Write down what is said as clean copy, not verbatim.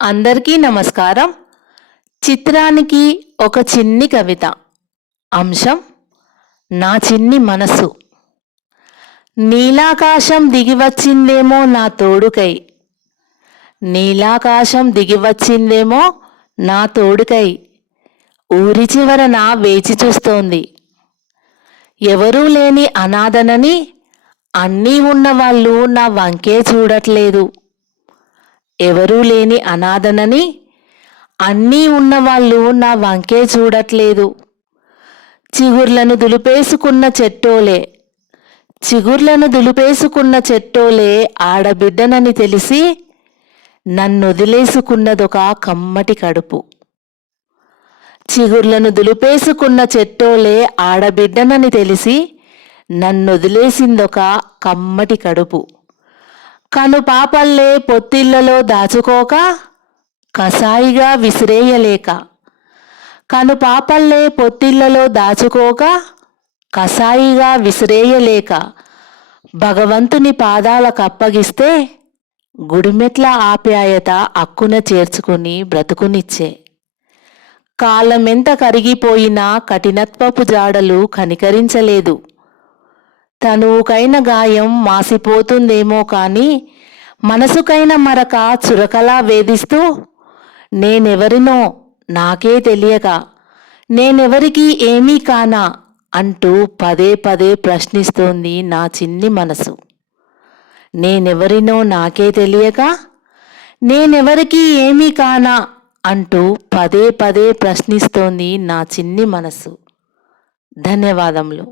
అందరికీ నమస్కారం. చిత్రానికి ఒక చిన్ని కవిత. అంశం నా చిన్ని మనసు. నీలాకాశం దిగివచ్చిందేమో నా తోడుకై, నీలాకాశం దిగివచ్చిందేమో నా తోడుకై, ఊరి చివరన వేచి చూస్తోంది. ఎవరూ లేని అనాథనని, అన్నీ ఉన్నవాళ్ళు నా వంకే చూడట్లేదు. ఎవరూ లేని అనాథనని, అన్నీ ఉన్నవాళ్ళు నా వంకే చూడట్లేదు. చిగుర్లను దులిపేసుకున్న చెట్టోలే, చిగుర్లను దులిపేసుకున్న చెట్టోలే ఆడబిడ్డనని తెలిసి నన్నొదిలేసుకున్నదొక కమ్మటి కడుపు. చిగుర్లను దులిపేసుకున్న చెట్టోలే ఆడబిడ్డనని తెలిసి నన్నొదిలేసిందొక కమ్మటి కడుపు. కను పాపల్లే పొత్తిళ్లలో దాచుకోక కసాయిగా విసిరేయలేక, కను పాపల్లే పొత్తిళ్లలో దాచుకోక కసాయిగా విసిరేయలేక, భగవంతుని పాదాలకప్పగిస్తే గుడిమెట్ల ఆప్యాయత అక్కున చేర్చుకుని బ్రతుకునిచ్చే. కాలమెంత కరిగిపోయినా కఠినత్వపు జాడలు కనికరించలేదు. తనువుకైన గాయం మాసిపోతుందేమో కానీ మనసుకైన మరక చురకలా వేధిస్తూ, నేనెవరినో నాకే తెలియక, నేనెవరికి ఏమీ కానా అంటూ పదే పదే ప్రశ్నిస్తోంది నా చిన్ని మనసు. నేనెవరినో నాకే తెలియక, నేనెవరికి ఏమీ కానా అంటూ పదే పదే ప్రశ్నిస్తోంది నా చిన్ని మనసు. ధన్యవాదములు.